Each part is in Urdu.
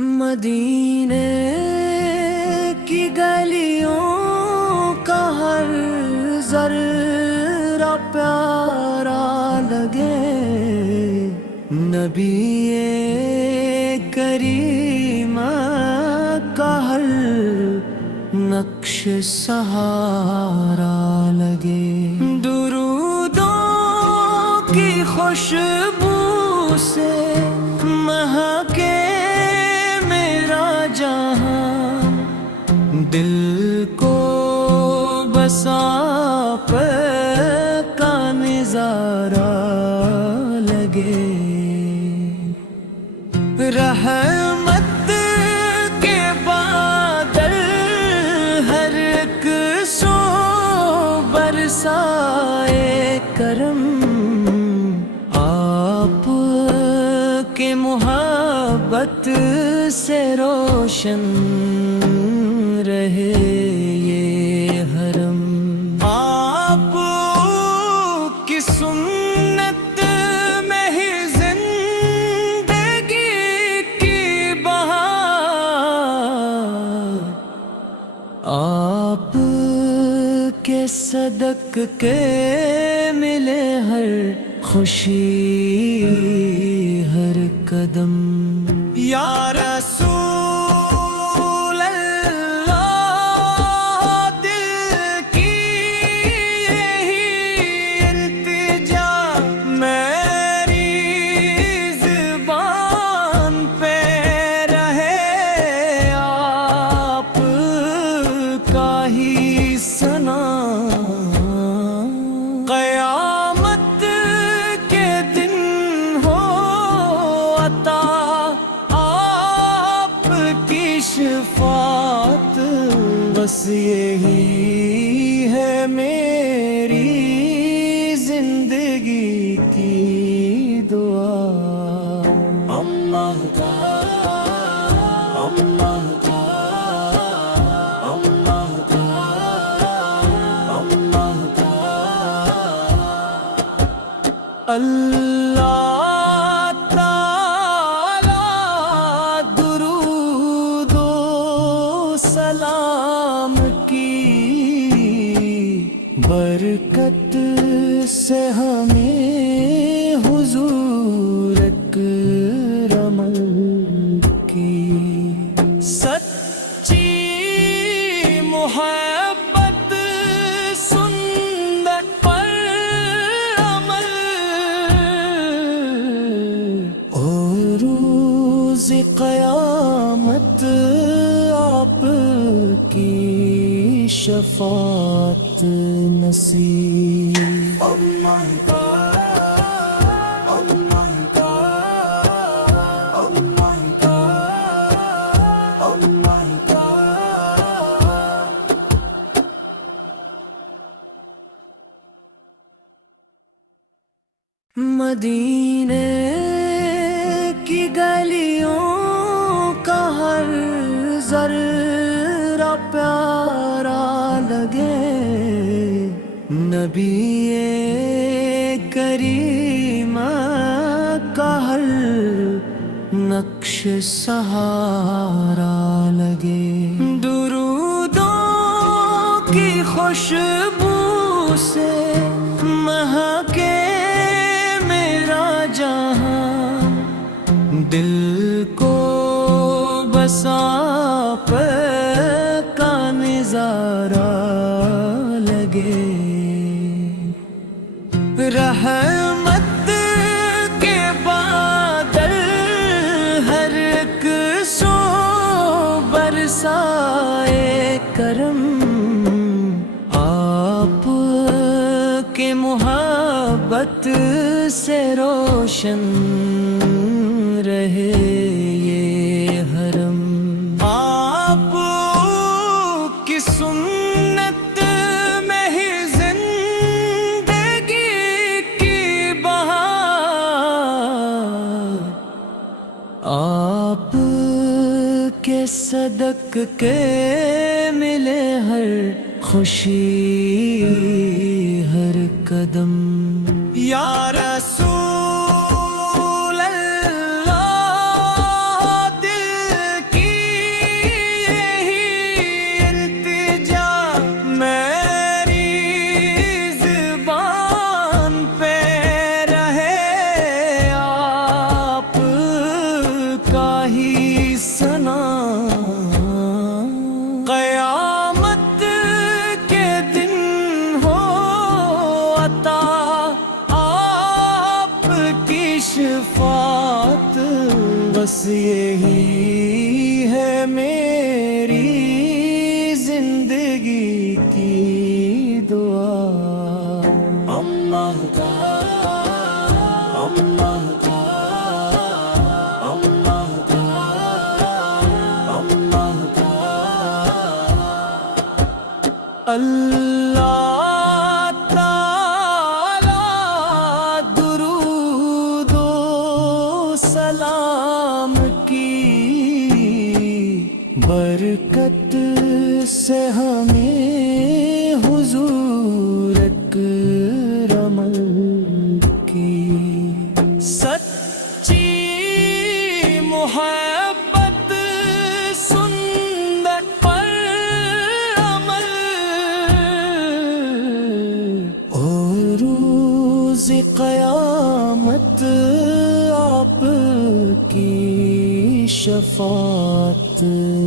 مدینے کی گلیوں کا ہر ذرہ پیارا لگے، نبی کریم کا ہر نقش سہارا لگے، درودوں کی خوشبو سے مہکے میرا جہاں، دل کو بس آپ کا نظارہ لگے، رحمت کے بادل ہر ایک سو برسائے کرم، آپ کے محبت سے روشن رہے یہ حرم، آپ کی سنت میں ہی زندگی کی بہار، آپ کے صدق کے ملے ہر خوشی ہر قدم، یا رسول اللہ دل کی یہی التجا، میری زبان پہ رہے آپ کا ہی ثنا، قیامت کے دن ہو عطا آپ کی شفاعت، بس یہی ہے میری زندگی کی دعا، اللہ کا اللہ کا اللہ کا اللہ کا اللہ تعالی درود و سلام کی برکت سے ہمیں حضور اکرم کی سچی محبت سنت پر عمل، اور روز قیامت آپ کی شفاعت نصیب، اللہ کا اللہ کا اللہ کا اللہ کا۔ مدینے کی گلیوں کا ہر ذرہ پیارا لگے، نبی کریم کا ہر نقش سہارا لگے، درودوں کی خوشبو سے مہکے میرا جہاں، دل کو بس آپ کا نظارہ لگے، رحمت کے بادل ہر ایک سو برسائے کرم، آپ کے محبت سے روشن رہے یہ حرم، آپ کی سنت میں ہی زندگی کی بہار، آپ کے صدق کے ملے ہر خوشی ہر قدم، یا رسول اللہ دل سنا قیامت کے دن ہو عطا آپ کی شفاعت بس یہی ہے میری زندگی کی دعا اللہ کا اللہ کا اللہ کا اللہ کا اللہ تعالی درود و سلام کی برکت سے ہمیں حضور اکرم کی سچی محبت سنت پر عمل اور روز قیامت آپ کی شفاعت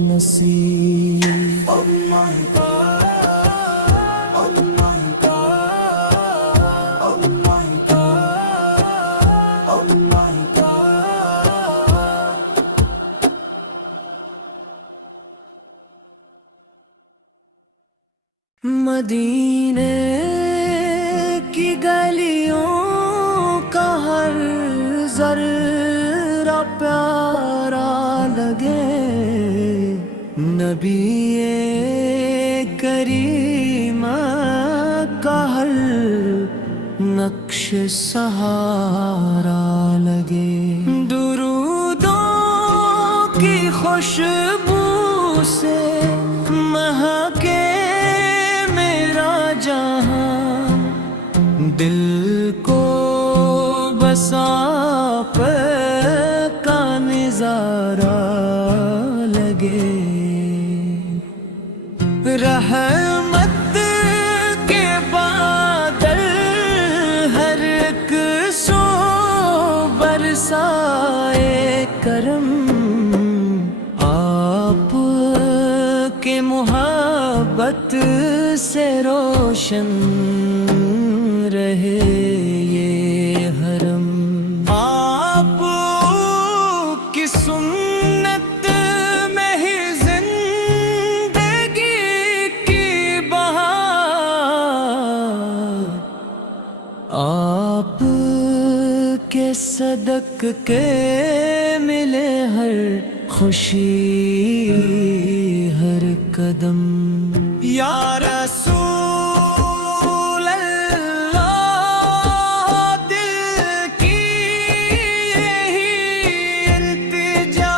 نصیب اللہ کا اللہ کا اللہ کا اللہ کا مدینے کی گلیوں کا ہر ذرہ پیارا لگے نبی کریم کا ہر نقش سہارا لگے درودوں کی خوشبو سے مہکے میرا جہاں دل کو بسا پہ کا نظارہ لگے رحمت کے بادل ہر ایک سو برسائے کرم آپ کے محبت سے روشن رہے یہ حرم آپ کی سنت میں ہی زندگی کی بہار آپ کے صدق کے ملے ہر خوشی ہر قدم یا رسول اللہ دل کی یہی التجا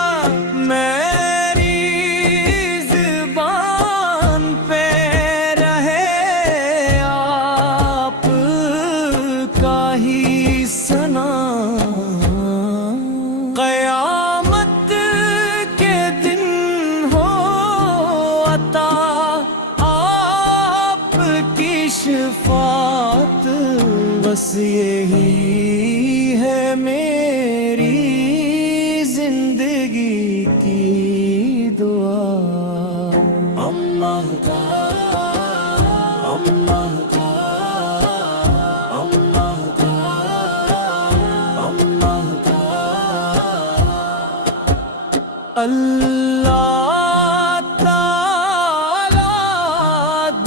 میری زبان پہ رہے آپ کا ہی ثنا قیامت کے دن ہو عطا آپ کی شفاعت بس یہی ہے میری زندگی کی دعا اللہ کا اللہ کا اللہ کا اللہ کا اللہ تعالی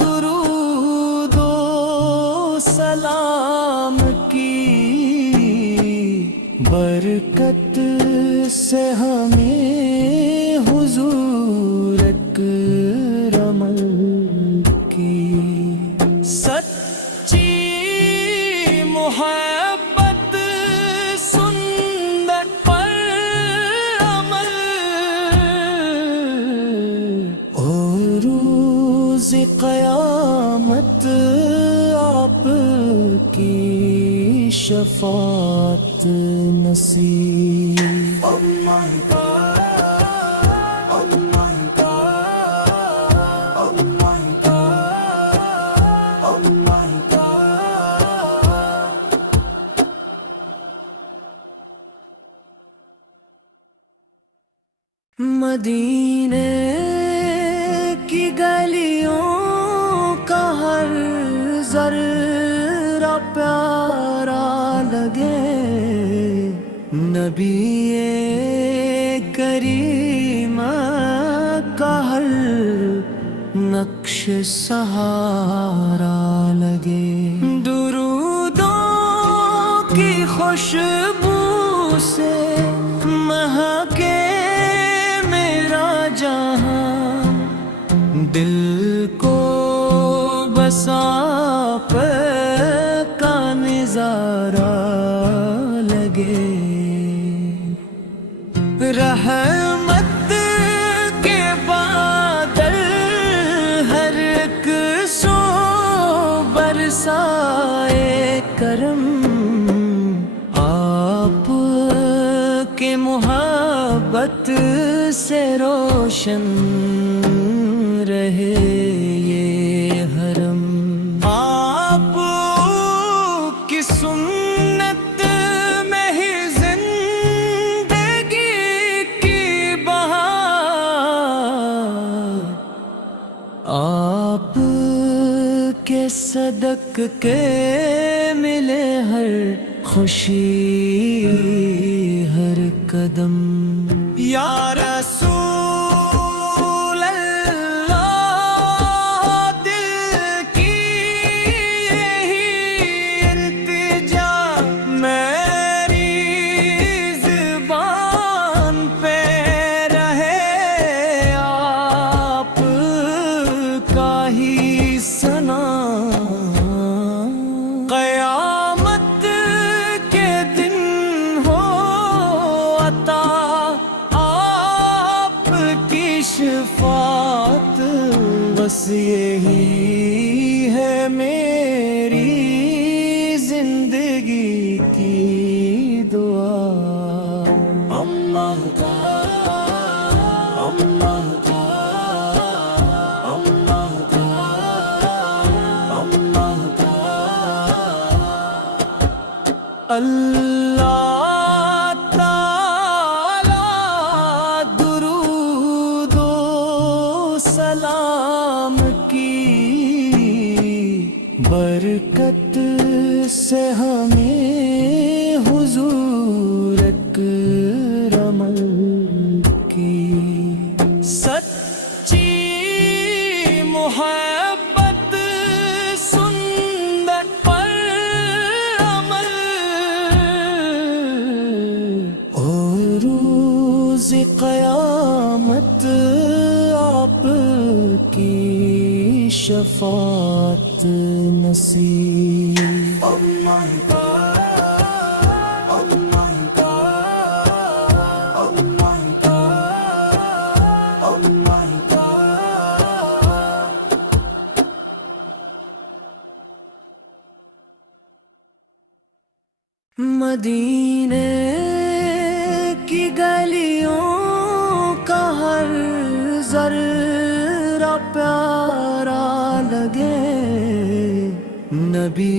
درود و سلام کی برکت سے ہمیں حضور اکرم کی سچی محبت سنت پر عمل اور روز قیامت آپ کی شفاعت نصیب اللہ کا مدینے کی گلیوں کا ہر ذرہ پیارا لگے، نبی کریم کا ہر نقش سہارا لگے، درودوں کی خوشبو سے مہکے میرا جہاں، دل کو بسا پہ کا نظارہ لگے، رحمت کے بادل ہر ایک سو برسائے کرم، آپ کے محبت سے روشن رہے یہ حرم، آپ کی سنت میں ہی زندگی کی بہار، آپ کے صدق کے ملے ہر خوشی ہر قدم، یا رسول اللہ دل کی یہی التجا، میری زبان پہ رہے آپ کا ہی ثنا، قیامت کے دن ہو عطا آپ کی شفاعت، بس یہی ہے میری زندگی کی دعا، اللہ کا اللہ کا اللہ کا اللہ کا اللہ تعالی درود و سلام کی برکت سے ہمیں حضور اکرم کی سچی محبت سنت پر عمل، اور روز قیامت آپ کی شفاعت نصیب، اللہ کا اللہ کا اللہ کا اللہ کا مدینے کی گلیوں کا ہر ذرہ پیارا لگے، نبی